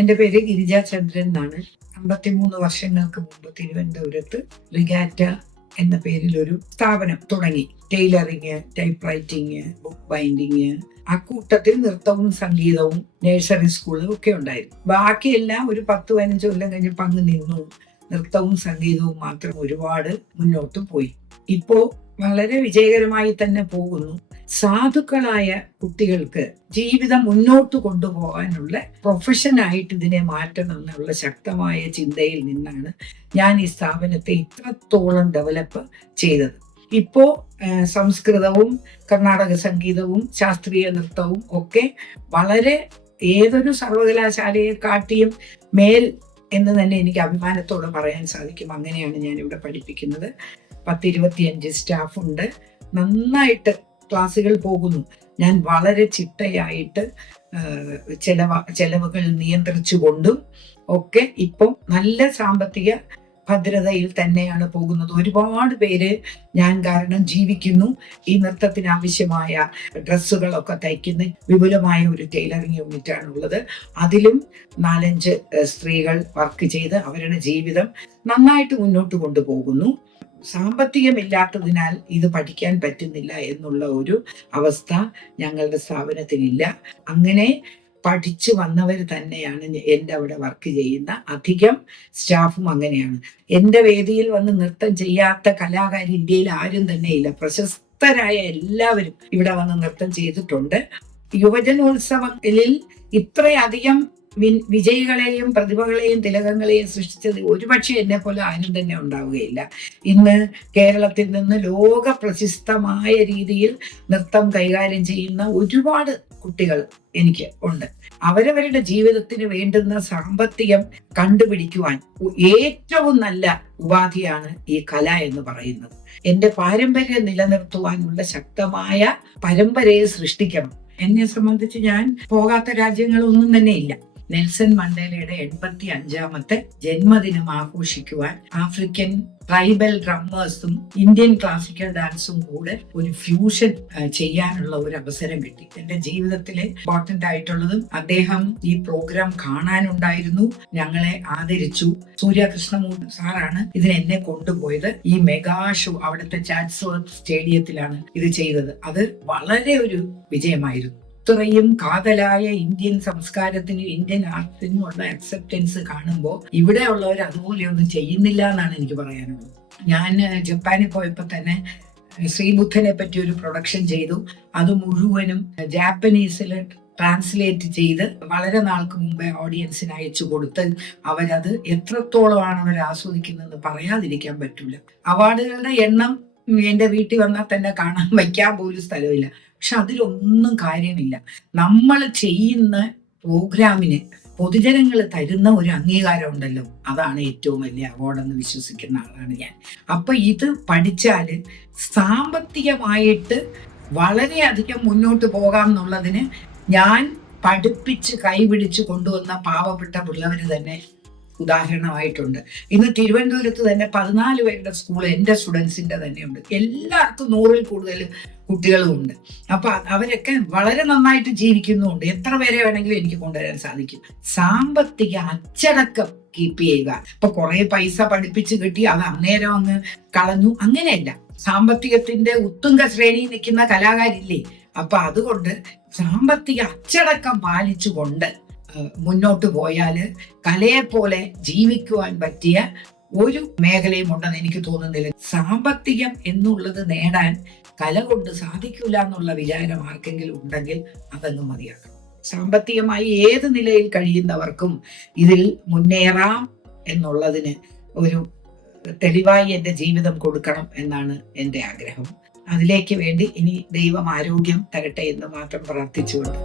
എൻ്റെ പേര് ഗിരിജ ചന്ദ്രൻ എന്നാണ്. 53 വർഷങ്ങൾക്ക് മുമ്പ് തിരുവനന്തപുരത്ത് റിഗാറ്റ എന്ന പേരിൽ ഒരു സ്ഥാപനം തുടങ്ങി. Tailoring, type writing, book binding, അക്കൂട്ടത്തിൽ നൃത്തവും സംഗീതവും നഴ്സറി സ്കൂളും ഒക്കെ ഉണ്ടായിരുന്നു. ബാക്കിയെല്ലാം ഒരു 10-15 കൊല്ലം കഴിഞ്ഞപ്പോൾ അങ്ങ് നിന്നു. നൃത്തവും സംഗീതവും മാത്രം ഒരുപാട് മുന്നോട്ട് പോയി. ഇപ്പോ വളരെ വിജയകരമായി തന്നെ പോകുന്നു. സാധുക്കളായ കുട്ടികൾക്ക് ജീവിതം മുന്നോട്ട് കൊണ്ടുപോകാനുള്ള പ്രൊഫഷനായിട്ട് ഇതിനെ മാറ്റണം എന്നുള്ള ശക്തമായ ചിന്തയിൽ നിന്നാണ് ഞാൻ ഈ സ്ഥാപനത്തെ ഇത്രത്തോളം ഡെവലപ്പ് ചെയ്തത്. ഇപ്പോ സംസ്കൃതവും കർണാടക സംഗീതവും ശാസ്ത്രീയ നൃത്തവും ഒക്കെ വളരെ ഏതൊരു സർവകലാശാലയെക്കാട്ടിയും മേൽ എന്ന് തന്നെ എനിക്ക് അഭിമാനത്തോടെ പറയാൻ സാധിക്കും. അങ്ങനെയാണ് ഞാൻ ഇവിടെ പഠിപ്പിക്കുന്നത്. 10-25 സ്റ്റാഫുണ്ട്. നന്നായിട്ട് ക്ലാസ്സുകൾ പോകുന്നു. ഞാൻ വളരെ ചിട്ടയായിട്ട് ചെലവുകൾ നിയന്ത്രിച്ചുകൊണ്ടും ഒക്കെ ഇപ്പം നല്ല സാമ്പത്തിക ഭദ്രതയിൽ തന്നെയാണ് പോകുന്നത്. ഒരുപാട് പേര് ഞാൻ കാരണം ജീവിക്കുന്നു. ഈ നൃത്തത്തിന് ആവശ്യമായ ഡ്രസ്സുകളൊക്കെ തയ്ക്കുന്ന വിപുലമായ ഒരു ടൈലറിംഗ് യൂണിറ്റാണ് ഉള്ളത്. അതിലും 4-5 സ്ത്രീകൾ വർക്ക് ചെയ്ത് അവരുടെ ജീവിതം നന്നായിട്ട് മുന്നോട്ട് കൊണ്ടുപോകുന്നു. സാമ്പത്തികമില്ലാത്തതിനാൽ ഇത് പഠിക്കാൻ പറ്റുന്നില്ല എന്നുള്ള ഒരു അവസ്ഥ ഞങ്ങളുടെ സ്ഥാപനത്തിനില്ല. അങ്ങനെ പഠിച്ചു വന്നവർ തന്നെയാണ് എൻ്റെ അവിടെ വർക്ക് ചെയ്യുന്ന അധികം സ്റ്റാഫും അങ്ങനെയാണ്. എൻ്റെ വേദിയിൽ വന്ന് നൃത്തം ചെയ്യാത്ത കലാകാരി ഇന്ത്യയിൽ ആരും തന്നെ ഇല്ല. പ്രശസ്തരായ എല്ലാവരും ഇവിടെ വന്ന് നൃത്തം ചെയ്തിട്ടുണ്ട്. യുവജനോത്സവങ്ങളിൽ ഇത്രയധികം വിജയികളെയും പ്രതിഭകളെയും തിലകങ്ങളെയും സൃഷ്ടിച്ചത് ഒരുപക്ഷെ എന്നെ പോലെ ആരും തന്നെ ഉണ്ടാവുകയില്ല. ഇന്ന് കേരളത്തിൽ നിന്ന് ലോക പ്രശസ്തമായ രീതിയിൽ നൃത്തം കൈകാര്യം ചെയ്യുന്ന ഒരുപാട് കുട്ടികൾ എനിക്ക് ഉണ്ട്. അവരവരുടെ ജീവിതത്തിന് വേണ്ടുന്ന സാമ്പത്തികം കണ്ടുപിടിക്കുവാൻ ഏറ്റവും നല്ല ഉപാധിയാണ് ഈ കല എന്ന് പറയുന്നത്. എൻ്റെ പാരമ്പര്യം നിലനിർത്തുവാനുള്ള ശക്തമായ പരമ്പരയെ സൃഷ്ടിക്കണം. എന്നെ സംബന്ധിച്ച് ഞാൻ പോകാത്ത രാജ്യങ്ങളൊന്നും തന്നെ ഇല്ല. നെൽസൺ മണ്ടേലയുടെ 85ാമത്തെ ജന്മദിനം ആഘോഷിക്കുവാൻ ആഫ്രിക്കൻ ട്രൈബൽ ഡ്രമ്മേഴ്സും ഇന്ത്യൻ ക്ലാസിക്കൽ ഡാൻസും കൂടെ ഒരു ഫ്യൂഷൻ ചെയ്യാനുള്ള ഒരു അവസരം കിട്ടി. എന്റെ ജീവിതത്തിലെ ഇമ്പോർട്ടന്റ് ആയിട്ടുള്ളതും അദ്ദേഹം ഈ പ്രോഗ്രാം കാണാനുണ്ടായിരുന്നു. ഞങ്ങളെ ആദരിച്ചു. സൂര്യ കൃഷ്ണമൂർത്തി സാറാണ് ഇതിന് എന്നെ കൊണ്ടുപോയത്. ഈ മെഗാ ഷോ അവിടുത്തെ ചാറ്റ്സ്വർത്ത് സ്റ്റേഡിയത്തിലാണ് ഇത് ചെയ്തത്. അത് വളരെ ഒരു വിജയമായിരുന്നു. ഇത്രയും കാതലായ ഇന്ത്യൻ സംസ്കാരത്തിനും ഇന്ത്യൻ ആർട്ടിനും ഉള്ള അക്സെപ്റ്റൻസ് കാണുമ്പോൾ ഇവിടെ ഉള്ളവർ അതുപോലെയൊന്നും ചെയ്യുന്നില്ല എന്നാണ് എനിക്ക് പറയാനുള്ളത്. ഞാൻ ജപ്പാനിൽ പോയപ്പോൾ തന്നെ ശ്രീബുദ്ധനെ പറ്റി ഒരു പ്രൊഡക്ഷൻ ചെയ്തു. അത് മുഴുവനും ജാപ്പനീസിൽ ട്രാൻസ്ലേറ്റ് ചെയ്ത് വളരെ നാൾക്ക് മുമ്പേ ഓഡിയൻസിന് അയച്ചു കൊടുത്ത് അവരത് എത്രത്തോളമാണ് അവർ ആസ്വദിക്കുന്നതെന്ന് പറയാതിരിക്കാൻ പറ്റൂല. അവാർഡുകളുടെ എണ്ണം എൻ്റെ വീട്ടിൽ വന്നാൽ തന്നെ കാണാൻ വയ്ക്കാൻ പോലും സ്ഥലമില്ല. പക്ഷെ അതിലൊന്നും കാര്യമില്ല. നമ്മൾ ചെയ്യുന്ന പ്രോഗ്രാമിന് പൊതുജനങ്ങൾ തരുന്ന ഒരു അംഗീകാരം ഉണ്ടല്ലോ, അതാണ് ഏറ്റവും വലിയ അവാർഡെന്ന് വിശ്വസിക്കുന്ന ആളാണ് ഞാൻ. അപ്പൊ ഇത് പഠിച്ചാൽ സാമ്പത്തികമായിട്ട് വളരെയധികം മുന്നോട്ട് പോകാം എന്നുള്ളതിന് ഞാൻ പഠിപ്പിച്ച് കൈപിടിച്ച് കൊണ്ടുവന്ന പാവപ്പെട്ട പിള്ളവര് തന്നെ ഉദാഹരണമായിട്ടുണ്ട്. ഇന്ന് തിരുവനന്തപുരത്ത് തന്നെ 14 പേരുടെ സ്കൂൾ എൻ്റെ സ്റ്റുഡൻസിൻ്റെ തന്നെയുണ്ട്. എല്ലാവർക്കും 100-ൽ കൂടുതൽ കുട്ടികളും ഉണ്ട്. അപ്പൊ അവരൊക്കെ വളരെ നന്നായിട്ട് ജീവിക്കുന്നുണ്ട്. എത്ര പേരെ വേണമെങ്കിലും എനിക്ക് കൊണ്ടുവരാൻ സാധിക്കും. സാമ്പത്തിക അച്ചടക്കം കീപ്പ് ചെയ്യുക. ഇപ്പൊ കുറെ പൈസ പഠിപ്പിച്ച് കിട്ടി അത് അന്നേരം അങ്ങ് കളഞ്ഞു, അങ്ങനെയല്ല. സാമ്പത്തികത്തിന്റെ ഉത്തുംഗ ശ്രേണിയിൽ നിൽക്കുന്ന കലാകാരില്ലേ. അപ്പൊ അതുകൊണ്ട് സാമ്പത്തിക അച്ചടക്കം പാലിച്ചുകൊണ്ട് മുന്നോട്ട് പോയാൽ കലയെ പോലെ ജീവിക്കുവാൻ പറ്റിയ ഒരു മേഖലയും ഉണ്ടെന്ന് എനിക്ക് തോന്നുന്നില്ല. സാമ്പത്തികം എന്നുള്ളത് നേടാൻ കല കൊണ്ട് സാധിക്കില്ല എന്നുള്ള വിചാരം ആർക്കെങ്കിലും ഉണ്ടെങ്കിൽ അതങ്ങ് മതിയാക്കണം. സാമ്പത്തികമായി ഏത് നിലയിൽ കഴിയുന്നവർക്കും ഇതിൽ മുന്നേറാം എന്നുള്ളതിന് ഒരു തെളിവായി എൻ്റെ ജീവിതം കൊടുക്കണം എന്നാണ് എൻ്റെ ആഗ്രഹം. അതിലേക്ക് വേണ്ടി ഇനി ദൈവം ആരോഗ്യം തരട്ടെ എന്ന് മാത്രം പ്രാർത്ഥിച്ചുകൊണ്ട്